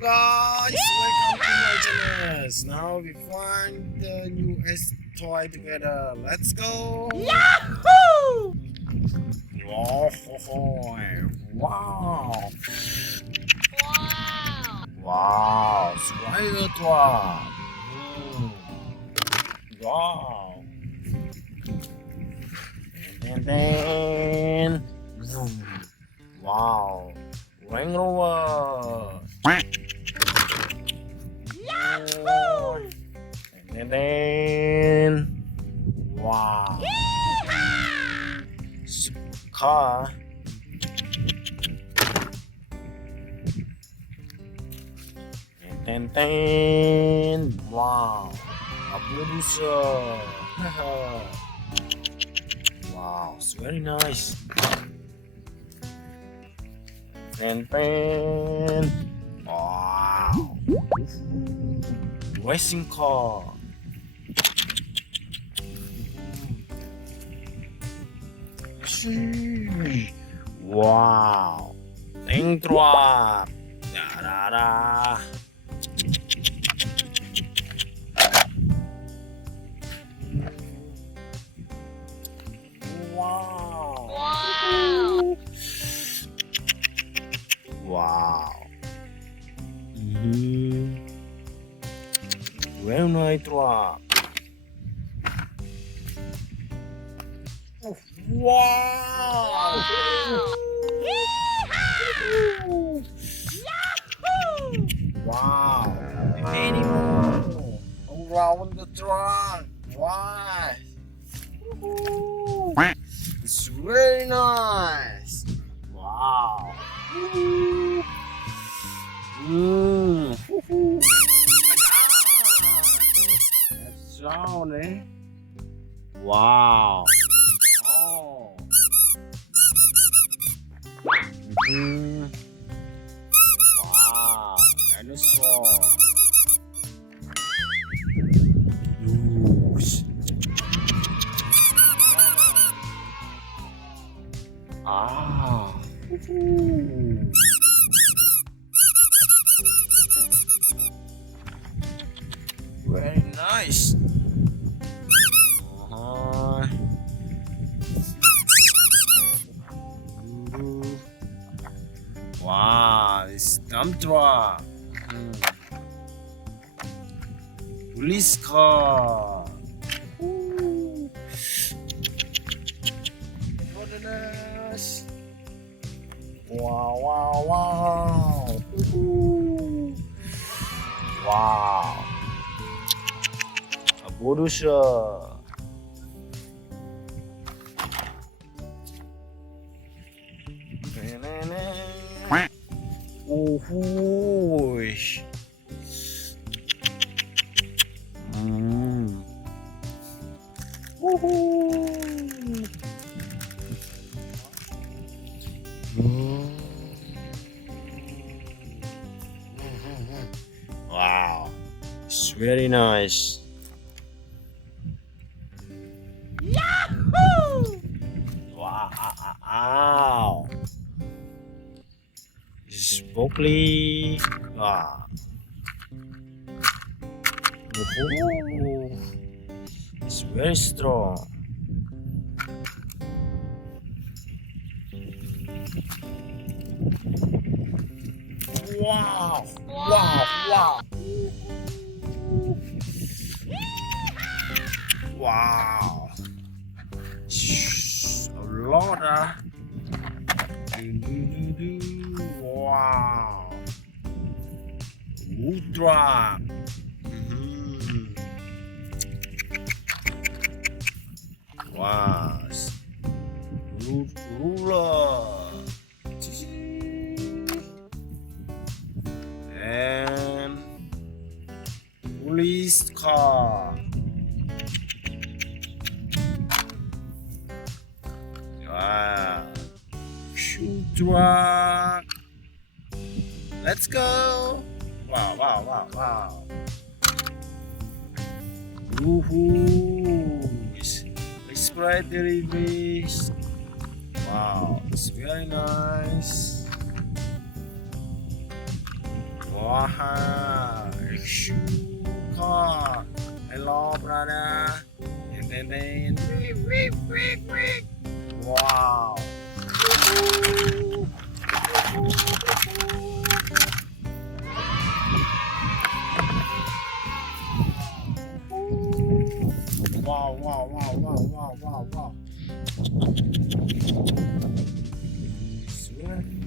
Hello guys, welcome to my channel. Now we find the newest toy together. Let's go. Yahoo! Wow. Wow. Wow. Spider truck. Wow. And wow. Range Rover. Yahoo! And then wow. Car. And then wow. A Bulldozer. Wow, it's very nice. And then wow. Racing car. Wow. Tank truck. Da-da-da. Wow. Wow. Very nice truck. Wow. Wow. Animal around the truck. Wow. It's very nice. Wow. That's sound, eh? Wow. Oh. Wow. Dinosaur. Ah. Very nice. Wow, it's dump truck. Police car. Goodness. Wow, wow, wow. Wow. A Bulldozer. Oh, wow, it's very nice. Yahoo! Wow. It's Forklift. Wow. Oh, it's very strong. Wow. Wow. Wow. A lot of. Wow. Wood truck. Wow. Ruler. And police car. Wow. Shoe truck. Let's go. Wow. Woohoo. It's great deliveries. Wow, it's very nice. Wow. Aha! Car. Hello, brother. And then, wow. Wow, wow, wow, wow, wow, wow, wow. Swear.